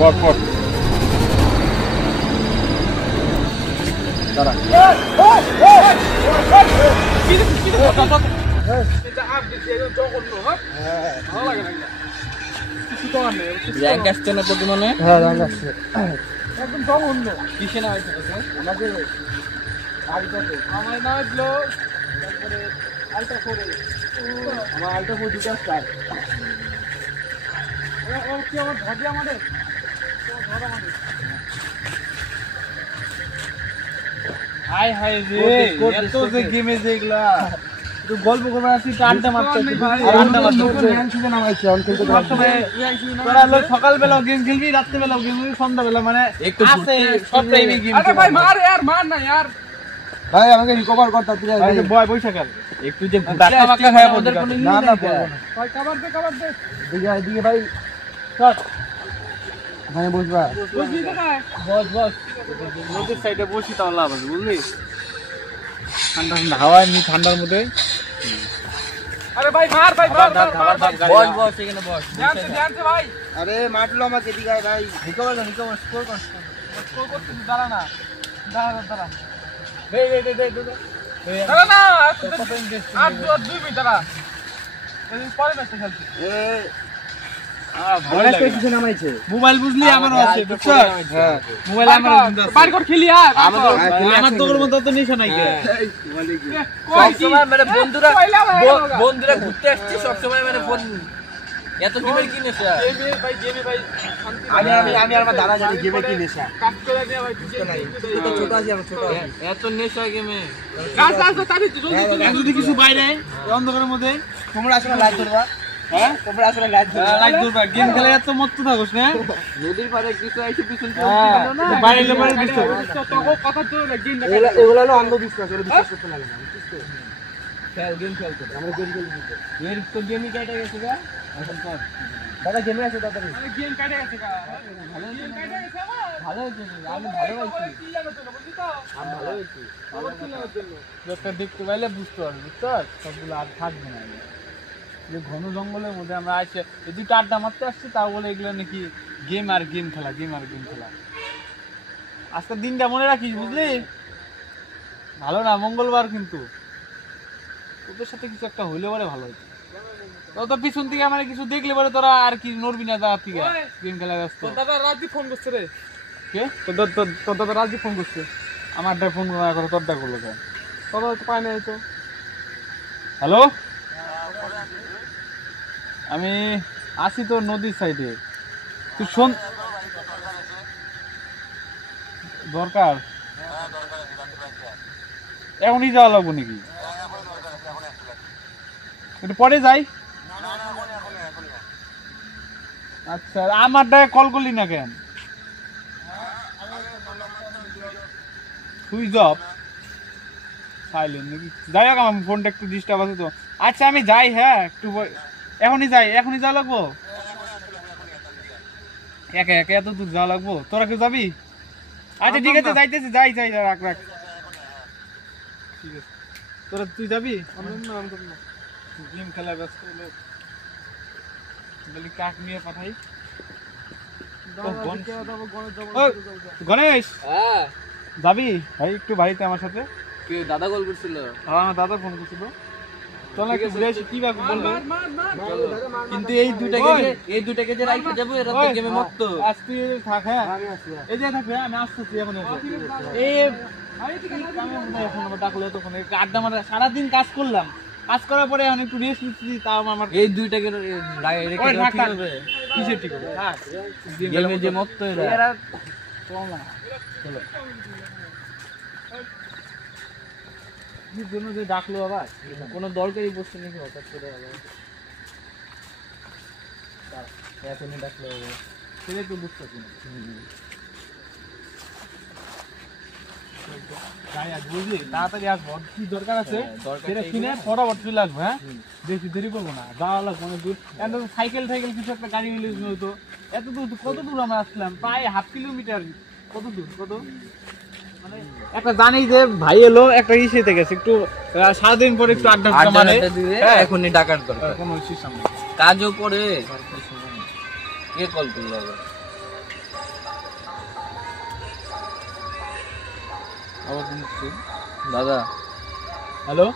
পট পট দাঁড়া র্যাঙ্ক আসছে না প্রতিমানে? হ্যাঁ র্যাঙ্ক আসছে একদম জঘন্য। কিসে নাম আছে আমাদের আমার নাম হলো তারপরে আলটা ফোরে। আমার আলটা ফোর দুটো স্টার। ও কি আমার ধরে আমাদের হাই হাই রে এত যে গেমে যেগুলা তো গল্প করবে আসি আড্ডা মারতে আড্ডা মারতে র্যাঙ্ক সিজন নামাইছে অন খেলতে তোরা লোক সকাল বেলা গেম খেলবি রাতে বেলা গেম খেলবি সন্ধ্যা বেলা মানে একটু আছে সব টাইমে গেম। আরে ভাই মার यार মার না यार ভাই আমাকে রিকভার করতে তুই ভাই বয় বইসা খেল একটু যে ধাক্কা মাক্কা খায় ওদের কোনো না না ভাই কভার দে দিকে ভাই শট ভাই বসবা বসবি কোথায় বস নদীর সাইডে বসি তাও লাভ আছে বুঝলি ঠান্ডা ঠান্ডা হাওয়া নি ঠান্ডার মধ্যে। আরে ভাই মার বস এখানে বস জানতে ভাই। আরে মারলো আমাকে দিকে ভাই রিকভার স্কোর করতে দাঁড়া না দাঁড়া দে দাঁড়া না আর 2 মিনিট দাঁড়া এই পরে ম্যাচটা খেলছি মোবাইল বুঝলি আমারও আছে বুঝছো? হ্যাঁ মোবাইল আমারও আছে বাইর কর খেলি আর আমার তোর মত তো নিশা নাই সব সময় মানে বন্ধুরা ঘুরতে আসছে সব সময় মানে ফোন এত গেমের কি নেশা গেমে ভাই আমি আর আমার দাদা জানি গেমে কি নেশা কাজ করে দে ভাই কিছু নাই তো ছোট আছি আমি ছোট এত নেশা গেমে কাজ তো তাড়ি জলদি যদি কিছু বাইরে অন্ধকারের মধ্যে তোমরা আসলে লাইট ধরবা হ্যাঁ তোমরা আসলে লাইট ধরবা গেম খেলে এত মত্ত থাকোস না নদীর পারে কিছু আইছে পিছন থেকে দিল না বাইরে বাইরে দিছো তো কথা তো না গেম এগুলা হলো অন্ধবিশ্বাস এগুলো বিশ্বাস করতে লাগে না বুঝছো? গেম খেলতে আমরা গেম খেলতে এর তো গেমই কেটে গেছে গা এখন কর দাদা গেমে আছে দাদা গেম কেটে গেছে গা ভালো গেম কেটে গেছে ভালো হয়েছে আমি ভালো হয়েছি কি জানো তো বুঝলি তো আমি ভালো হয়েছি খবর কি নেওয়ার জন্য যতটা দেখতে পাইলে বুঝতে পারবে বুঝছো সবগুলো আর থাকবে না যে ঘন জঙ্গলের মধ্যে আমরা আসে এই দুটো আড্ডা মারতে আসছি তাও বলে এগুলো নাকি গেম আর গেম খেলা আজকের দিনটা মনে রাখিস বুঝলি ভালো না মঙ্গলবার কিন্তু ওদের সাথে কিছু একটা হইলে পরে ভালো হতো তো পিছন থেকে আমার কিছু দেখলে পরে তোরা আর কি নড়বি না দাঁড়া থেকে গেম খেলা ব্যস্ত। দাদা রাজদীপ ফোন করছে রে কে তোর দাদা রাজদীপ ফোন করছে আমারটা ফোন করে তোরটা করলো কেন তোর তো পায় না তো। হ্যালো আমি আসি তো নদীর সাইডে তুই শোন দরকার এখনই যাওয়া লাগবো নাকি একটু পরে যাই? আচ্ছা আমারটা কল করলি না কেন? সুইচ অফ সাইলেন্ট নাকি? যাই হোক আমার ফোনটা একটু ডিস্টার্ব আছে তো। আচ্ছা আমি যাই হ্যাঁ একটু এখনই যাওয়া লাগবো একা এত দূর যাওয়া লাগবো তোরা কেউ যাবি? আচ্ছা ঠিক আছে যাইতেছি যাই রাখ ঠিক আছে তোরা তুই যাবি? গেম খেলা ব্যস্ত লোক বলি কাক নিয়ে পাঠাই গণেশ যাবি ভাই একটু বাড়িতে আমার সাথে? দাদা কল করছিল হ্যাঁ দাদা ফোন করছিল চল না ঘুরে আসি কি বাকি বলবে কিন্তু এই দুটাকে যে রাইখে যাবো এরা তো গেমে মত্ত আজকে থাক হ্যাঁ এই যে থাকবে আমি আসতেছি এখন এই ডাকলে তখন আড্ডা মারা সারাদিন কাজ করলাম কাজ করার পরে এখন একটু রেস্ট নিচ্ছি তাও আমার এই দুইটাকে কিসের ঠিক হবে গেমে যে মত্ত এরা চল না চলো জন্য যে ডাকলো আবার কোনো দরকারি বসছে নাকি হঠাৎ করে এখনই ডাকলো সেটাই তো বুঝতে পারছি না বুঝলি তাড়াতাড়ি আসবো কি দরকার আছে সেটা কিনে ফটাফট চলে আসবো হ্যাঁ বেশি দেরি করবো না যাওয়া লাগবো অনেক দূর সাইকেল কিছু একটা গাড়ি মিলে হতো এত দূর কত দূর আমরা আসলাম প্রায় 1/2 কিলোমিটার কত দূর একটা জানি যে ভাই এলো একটা ইসেতে গেছে একটু সারাদিন পরে একটু আড্ডা মানে এখনই ডাকার দরকার কোনো ইস্যু সামনে কাজও করে কে কল করলো আবার ফোন করছে দাদা। হ্যালো,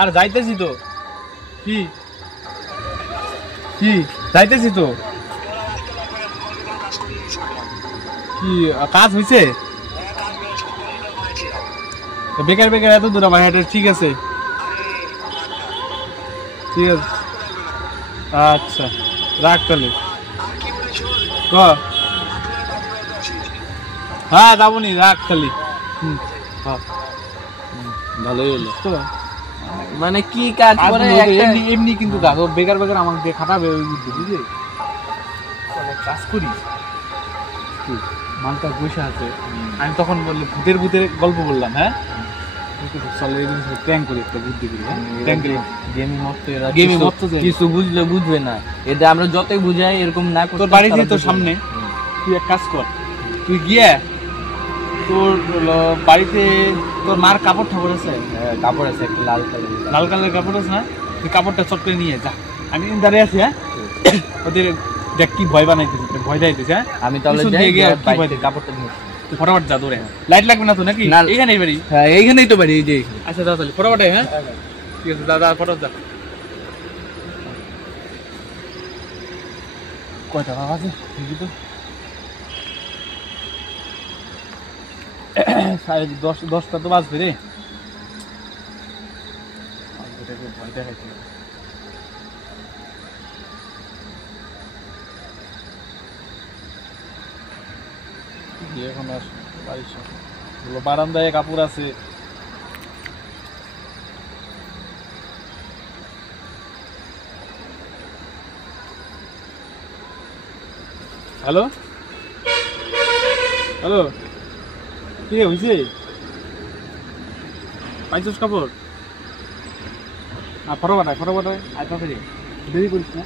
আর যাইতেছি তো। কি কি যাইতেছি তো। কি কাজ হয়েছে? বেকার বেকার এত দূর আমার হাটে, ঠিক আছে ঠিক আছে, আচ্ছা রাখ তাহলে। হ্যাঁ যাবনি, রাখ তাহলে। ভালোই হলো তো। মানে কি কাজ করে এমনি এমনি কিন্তু কাজ, ও বেকার বেকার আমাকে খাটাবে ওই বুদ্ধি, বুঝলি? কাজ করি মানটা বসে আছে, আমি তখন বললি ভূতের ভূতের গল্প বললাম। হ্যাঁ চলে ট্যাং করি, একটা বুদ্ধি করি। কিছু বুঝলে বুঝবে না, এতে আমরা যতই বুঝাই এরকম না। তোর বাড়ি দিয়ে তোর সামনে, তুই এক কাজ কর, তুই গিয়ে তোর বাড়িতে তোর মার কাপড় ঠাপড় আছে? কাপড় আছে একটা লাল কালার, লাল কালারের কাপড় আছে না? তুই কাপড়টা চট করে নিয়ে যা, আমি দাঁড়িয়ে আছি। হ্যাঁ ওদের দেখ কি ভয় বানাইতেছি, ভয় দেখাইতেছি। হ্যাঁ আমি তাহলে কাপড়টা নিয়ে তুই ফটাফট যা দৌড়ে। লাইট লাগবে না তো নাকি? এইখানেই বাড়ি? হ্যাঁ এইখানেই তো বাড়ি, এই যে। আচ্ছা যা তাহলে ফটাফট। হ্যাঁ ঠিক আছে, দাদা ফটাফট যা। কয়টা বাজে দেখি তো? 10:30 তো বাজবে রে। ভয় দেখাইতে এখন আর বারান্দায় কাপড় আছে। হ্যালো হ্যালো, কি হয়েছে? পাইছিস কাপড়? ফটোবাটায় আর তাড়াতাড়ি, দেরি করিস না।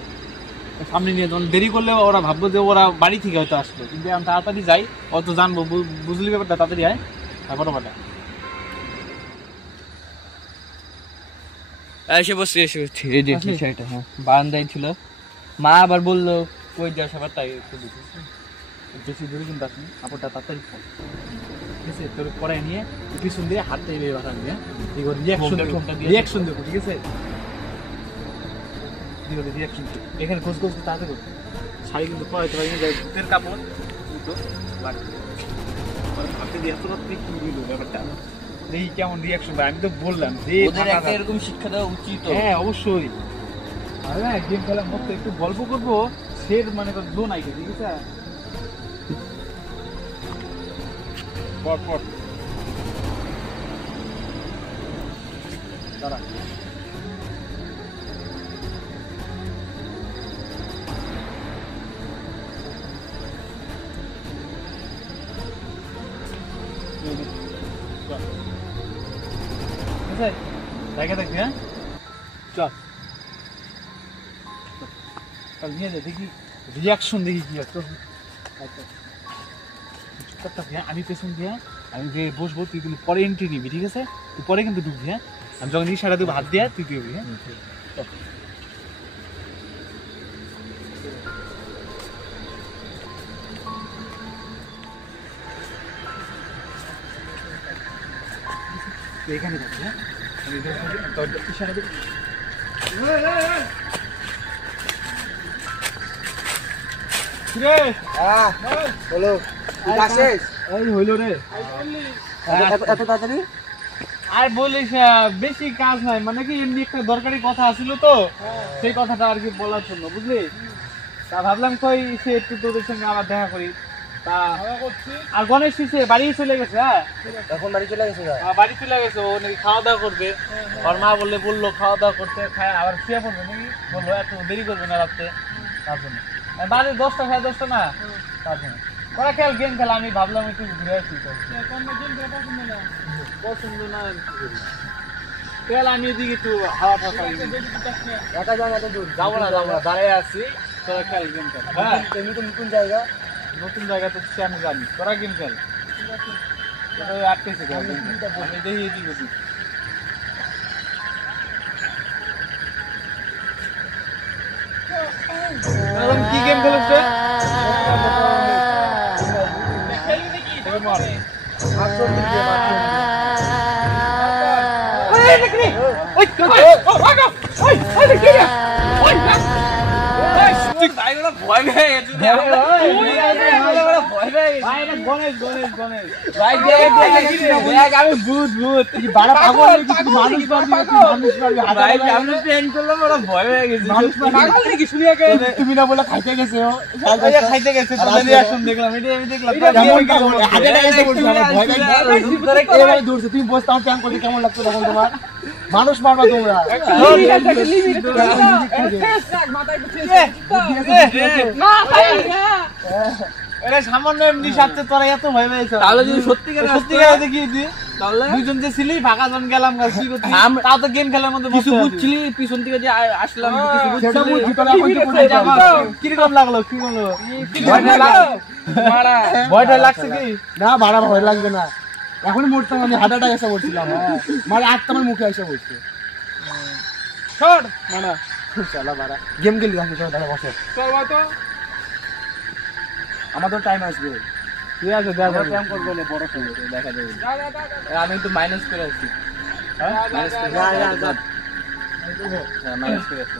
সামনে নিয়ে যখন দেরি করলে ওরা ভাববো যে ওরা বাড়ি থেকে হয়তো আসলো, কিন্তু আমি তাড়াতাড়ি যাই, অত জানবো, বুঝলি ব্যাপারটা? তাড়াতাড়ি আয়, ফটোবাটা। এসে বসছি এই যে বিষয়টা। হ্যাঁ বারান্দায় ছিল, মা আবার বললো কই যাস আবার, তাই একটু বেশি দূরে কিন্তু আসুন, কাপড়টা তাড়াতাড়ি ফল, ঠিক আছে? তোর পরে নিয়ে পিছন দিয়ে হাতটা এভাবে বাড়ান দিয়ে রিয়াকশন দেবো, ঠিক আছে? রিয়াকশন এখানে খোঁজ খোঁজ তাড়াতাড়ি করবো। শাড়ি কিন্তু পরাইতে পারি না, ভূতের কাপড় কিন্তু ভাবতে দিয়ে এত রাত্রে কি দিল ব্যাপারটা, দেখি কেমন রিয়াকশন। আমি তো বললাম যে এরকম শিক্ষা দেওয়া উচিত। হ্যাঁ অবশ্যই। আর হ্যাঁ গেম খেলার মতো একটু গল্প করবো, সের মানে জোন আইকে, ঠিক আছে? পর দাঁড়া, দেখে দেখবি। হ্যাঁ চল নিয়ে যা, দেখি রিয়াকশন, দেখি কি একটা। আমি পেছন দিয়ে আমি যে বসবো, তুই কিন্তু পরে এন্ট্রি নিবি, ঠিক আছে? তুই পরে কিন্তু ঢুকবি। হ্যাঁ আমি যখন ইশারা দেবো হাত দিয়ে, তুই দিবি। হ্যাঁ এখানে থাকবি। হ্যাঁ ইশারা দেবো। আর বলিস বেশি কাজ নাই, মানে কি এমনি একটা দরকারি কথা আছিল তো, সেই কথাটা আর কি বলার জন্য, বুঝলি? তা ভাবলাম কই সে একটু তোদের সঙ্গে আবার দেখা করি। তা আর গণেশ সে বাড়ি চলে গেছে। হ্যাঁ এখন বাড়ি চলে গেছে, বাড়ি চলে গেছে, ও নাকি খাওয়া দাওয়া করবে। ওর মা বললো খাওয়া দাওয়া করতে, খায় আবার শুয়ে পড়বে নাকি, বললো এত দেরি করবে না রাত্রে, তার জন্য। বাজে 10টা 10:30 না, তার জন্য ওরা খেল গেম খেলা। আমি ভাবলাম একটু ঘুরে আসি, পছন্দ না খেল। আমি এদিকে একটু হাওয়া ফাঁকা যাবো না দাঁড়াই আছি, তোরা খেল গেম খেল। হ্যাঁ নতুন জায়গা তো আমি জানি, তোরা গেম খেল। আটকেছে দেখি কি করছি। কি গেম খেলেছে? আমি ভূত ভূত বাড়া পাগল মানুষ ভয় হয়ে গেছে তুমি না বলে খাইতে গেছে খাইতে গেছে দেখলাম আমি দেখলাম তুমি বসতে আমার কেমন করতে কেমন লাগতো তখন তোমার মানুষ মারবা তোমরা সামান্য এমনি সাথে তোরা এত ভয় পেয়েছ তাহলে যদি সত্যিকার দেখিয়ে দি তাহলে দুইজন যে ছিলি ফাঁকা জন গেলাম কি করতে তাও তো গেম খেলার মধ্যে কিছু বুঝছিলি পিছন থেকে যে আসলাম কিরকম লাগলো কি বললো ভয়টা লাগছে কি না ভাড়া ভয় লাগবে না এখনই মরতাম আমি হার্ট অ্যাটাক এসে পড়ছিলাম মানে আটটা আমার মুখে এসে পড়ছে ছাড় মানা চলা বাড়া গেম খেলি রাখি চল দাঁড়া বসে আমাদের টাইম আসবে ঠিক আছে দেখো টাইম করবে না বড় সময় দেখা যাবে আমি তো মাইনাস করে আসছি হ্যাঁ মাইনাস করে মাইনাস করে আসছি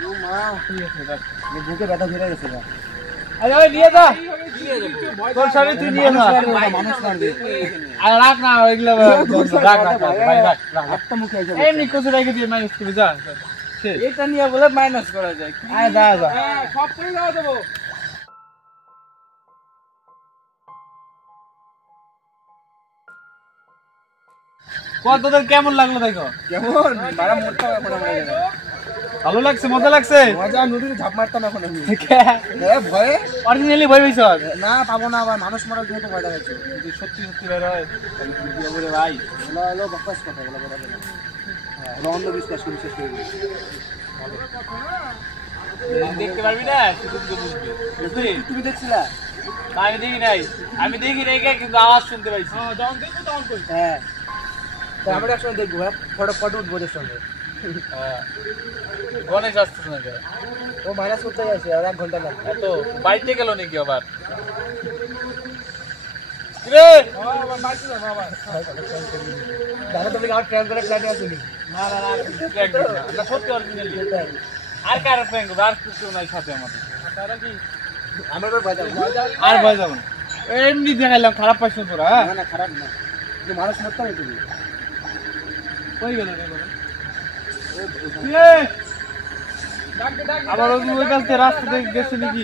ও মা ঠিক আছে দেখ আমি বুকে ব্যথা ধরে গেছে না আরে ওই নিয়ে যা তোর শরীর তুই নিয়ে যা মানুষ মারবে আর রাখ না ওইগুলো রাখ ভাই রাখ একটা মুখে এসে এমনি কিছু রেখে দিয়ে মাইনাস করে যা এটা নিয়ে বলে মাইনাস করা যায় আয় যা যা সব করে যাওয়া দেবো কতদের কেমন লাগলো দেখো কেমন মারা মোটা এখন আমরা ভালো লাগছে মজা লাগছে মজা নদীতে ঝাঁপ মারতাম এখন আমি ভয়ে অরিজিনালি ভয় হইছ না পাবো না আবার মানুষ মারার জন্য তো ভয় লাগাচ্ছে যদি সত্যি সত্যি বের হয় তাহলে বলে ভাই হলো বকবাস কথা বলা বলা না রন্ধ বিশ্বাস করে শেষ করে দেখতে পারবি না শুধু বুঝবি তুমি দেখছিলা আমি দেখি নাই আমি দেখি নাই কিন্তু আওয়াজ শুনতে পাইছি হ্যাঁ যখন দেখবো তখন কই হ্যাঁ আমরা একসঙ্গে দেখবো ফটো উঠবো ওদের সঙ্গে গণেশ আসতেছে না ও মাইনাস করতে গেছে আর 1 ঘন্টা লাগবে তো বাইতে গেল নাকি আবার রে আবার বাইতে যাবো আবার দাদা তুমি আর ট্রেন করে প্ল্যান আছে না না না ট্র্যাক না সত্যি অরিজিনালি আর কার প্ল্যান আর কিছু নাই সাথে আমাদের তারা কি আমরা তো আর ভয় যাব না এমনি দেখাইলাম খারাপ পাইছো তোরা না না খারাপ না যে মানুষ মরতে হবে তুমি কই গেল রে বল আবার ওই পাশে রাস্তা থেকে গেছে নাকি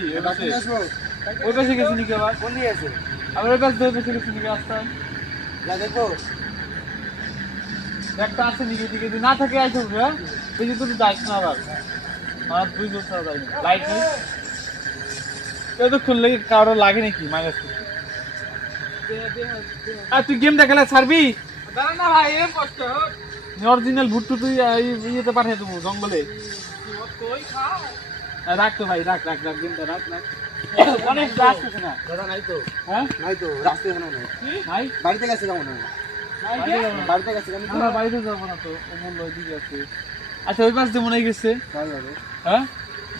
ওই পাশে গেছে নাকি আবার কোন দিকে আছে আবার ওই পাশে গেছে নাকি রাস্তা না দেখো একটা আছে নাকি দিকে যদি না থাকে আইছো হ্যাঁ তুই যদি যাইস না আবার আর তুই তো ছাড়া যাই না লাইট নেই তো খুললে কারো লাগে নাকি মাইনাস করতে আর তুই গেমটা খেলা ছাড়বি দাঁড়া না ভাই এম কষ্ট অরিজিনাল ভুট্টু তুই ইয়েতে পাঠিয়ে দেবো জঙ্গলে রাখ তো ভাই রাখ রাখ রাখ গেমটা রাখ রাখ অনেক আসতেছে না দাদা নাই তো হ্যাঁ নাই তো রাস্তা এখানে নাই বাড়িতে গেছে যাবো না বাড়িতে গেছে আমরা বাড়িতে যাবো না তো ও বললো ওইদিকে আছে আচ্ছা ওই পাশ দিয়ে মনে গেছে হ্যাঁ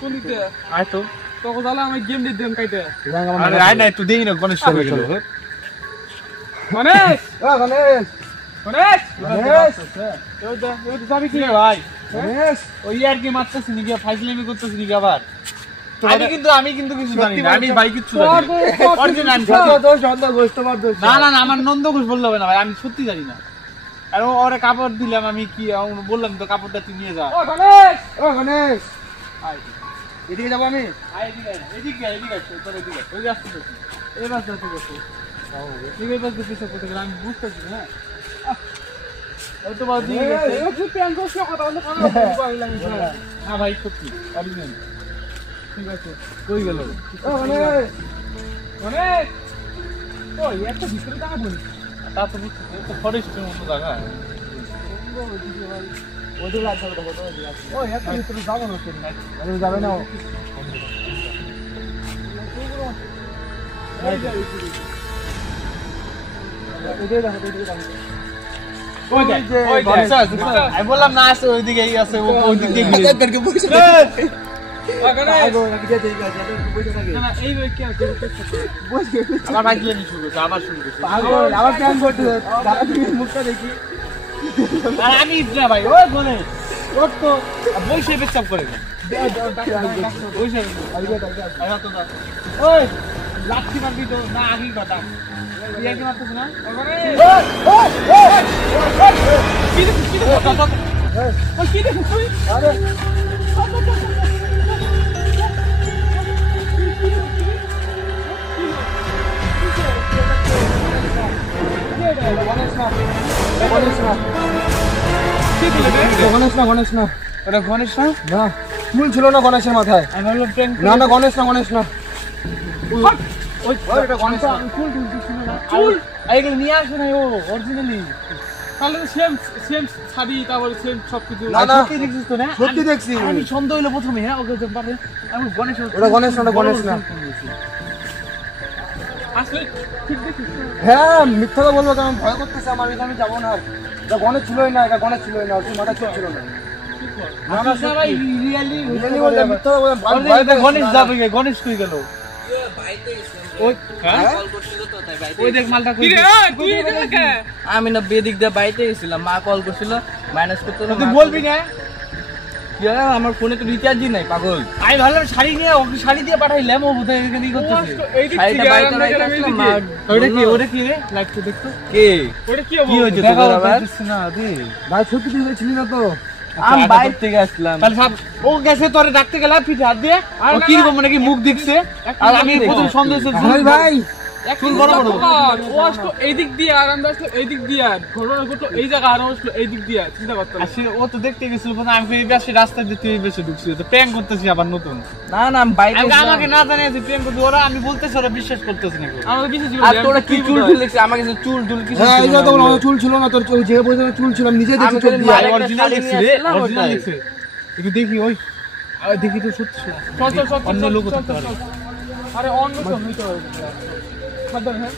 কোন দিকে আয় তো তোকে তাহলে আমি গেম দিয়ে দিলাম কাইতে আরে আয় না একটু দেই না গণেশ চলে গেল গণেশ ও গণেশ গণেশ গণেশ ওই তো যাবি কি ভাই গণেশ ওই আর কি মারতেছিস নাকি ফাইজলামি করতেছিস নাকি আবার আমি কিন্তু কিছু জানি না আমি ভাই কিছু জানি না অরিজিনাল দোষ নন্দ ঘোষ তোমার দোষ না না আমার নন্দ ঘোষ বললে হবে না ভাই আমি সত্যি জানি না আর ওরে কাপড় দিলাম আমি কি বললাম তো কাপড়টা তুই নিয়ে যা ও গণেশ আয় এদিকে যাবো আমি আয় এদিকে এদিকে তোর এদিকে ওই রাস্তা থেকে এই রাস্তা থেকে ঠিক এই রাস্তা পিছনে করতে গেলে আমি বুঝতেছি হ্যাঁ ওই তো বাদি এই যে প্যান্ট কোস কথা বলতে না ভাই সত্যি অরিজিনাল ঠিক আছে কই গেল ও গণেশ গণেশ ওই একটা ভিতরে টাকা বলি তা তো বুঝতে ফরেস্টের মতো জায়গা ওদের লাগবে তো ও একটা ভিতরে যাবো না কেন আমি যাবে না আমি বললাম না আছে ওইদিকে আছে ওইদিকে আমি ভাই ওই বলে ওর তো বসে পেছাব করে বসে ওই লাঠি মারবি তো না আগেই কথা ইয়া কি মারতেছ না কি দেখছিস কি দেখছিস তুই আরে গণেশ না ওটা গণেশ না না চুল ছিল না গণেশের মাথায় আমি বললাম না না গণেশ না ওই ওটা গণেশ না চুল ছিল না চুল এইগুলো নিয়ে আসবে না ও অরিজিনালি তাহলে সেম ছাবি তারপর সেম সবকিছু না সত্যি দেখছিস তো না সত্যি দেখছি আমি সন্দেহ হলো প্রথমে হ্যাঁ ওকে পারে আমি গণেশ ওটা গণেশ না আসলে ঠিক দেখিস হ্যাঁ মিথ্যা কথা বলবো কারণ ভয় করতেছে আমার আমি যাব না এটা গণেশ ছিলই না ওর মাথা ছিল না না না সবাই রিয়েলি বলতে মিথ্যা কথা বললাম গণেশ যাবে গণেশ কই গেল ওই কল করছিল তো তাই বাইতে ওই দেখ মালটা কই তুই এদিকে আমি না বেদিক দিয়ে বাইতে গেছিলাম মা কল করছিল মাইনাস করতে তুই বলবি না কি আমার ফোনে তো রিচার্জই নাই পাগল আমি ভাবলাম শাড়ি নিয়ে ওকে শাড়ি দিয়ে পাঠাইলাম ও বোধহয় এখানে করতেছে শাড়িটা বাইতে রাখলাম ওটা কি রে লাইভটা দেখতো কে ওটা কি হয়েছে তোর আবার না রে ভাই ছুটি দিয়ে ছিলি না তো আমি বাইরে থেকে আসলাম তাহলে সব ও গেছে তোরে ডাকতে গেলা পিঠে হাত দিয়ে ও কি রকম নাকি মুখ দেখছে আর আমি প্রথম সন্দেহ হচ্ছে ভাই চুল বড় ও আসতো এই দিক দিয়ে আর আমরা আসলো এই দিক দিয়ে ঘটনা ঘটলো এই জায়গা আর আসলো এই দিক দিয়ে চিন্তা করতে আসলে ও তো দেখতে গেছিল আমি এই পাশে রাস্তা দিয়ে তুই এই পাশে ঢুকছিস তো প্র্যাঙ্ক করতেছি আবার নতুন না না আমি বাইরে আমাকে না জানিয়ে তুই প্র্যাঙ্ক করছিস ওরা আমি বলতেছি ওরা বিশ্বাস করতেছ না আমাকে কিছু ছিল আর তোরা কি চুল দেখছিস আমাকে চুল কিছু হ্যাঁ এই তো বল চুল ছিল না তোর যে পয়সা চুল ছিল আমি নিজে দেখছি অরিজিনাল দেখছি রে অরিজিনাল দেখছি একটু দেখি ওই দেখি তো সত্যি চল অন্য লোক হতে পারে আরে অন্য সব হইতে পারে খবর হ্যাঁ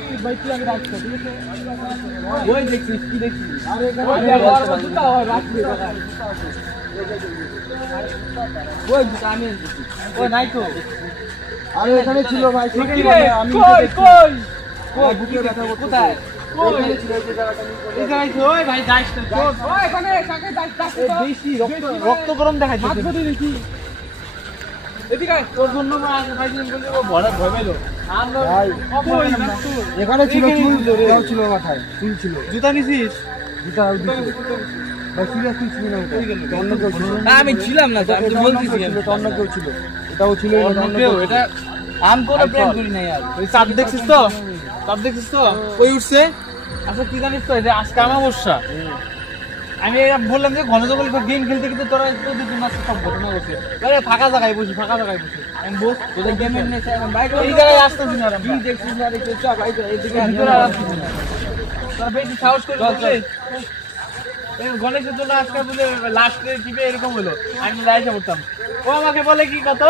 তুই ভাই কি আগে রাখছ ঠিক আছে ওই দেখছিস কি দেখছিস আরে এখানে আর জুতা হয় রাখবি ওই জুতা আমি ওই নাই তো আরে এখানে ছিল ভাই ঠিক আছে আমি কই বুকে ব্যথা কোথায় ওই ছিল এই জায়গাটা এই জায়গায় ওই ভাই যাইস না ওই এখানে সাকে যাইস বেশি রক্ত গরম দেখাচ্ছে হাত ধরে দেখি এদিকে তোর জন্য ফাইটিং করলে ও ভয় পেলো ভাই এখানে ছিল চুল ছিল মাথায় চুল ছিল জুতা নিছিস জুতা ভাই সিরিয়াস ছিল না অন্য কেউ ছিল না আমি ছিলাম না আমি তো বলতেছি অন্য কেউ ছিল এটাও ছিল অন্য কেউ এটা আম করে প্রেম করি না यार ওই চাঁদ দেখছিস তো কই উঠছে আচ্ছা কি জানিস তো এই যে আজকে অমাবস্যা আমি বললাম যে ঘন জঙ্গল গেম খেলতে কিন্তু তোরা তোদের জন্য সব ঘটনা ঘটছে আরে ফাঁকা জায়গায় বসি আমি বস তোদের গেম এর নেছে এখন বাইক এই জায়গায় আসতেছি না আমি দেখছিস না রে চল বাইক এদিকে ভিতরে আসছিস না তোরা বেশি সাহস করে চল এই গণেশের জন্য আজকে বলে লাস্টে টিপে এরকম হলো আমি লাইসে পড়তাম ও আমাকে বলে কি কত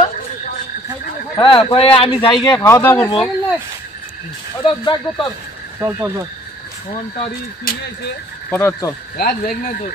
হ্যাঁ কই আমি যাই গিয়ে খাওয়া দাওয়া করবো ওটা ব্যাগ দে তোর চল কোন তারিখ কি হয়েছে কত চল রাত ব্যাগ নাই তোর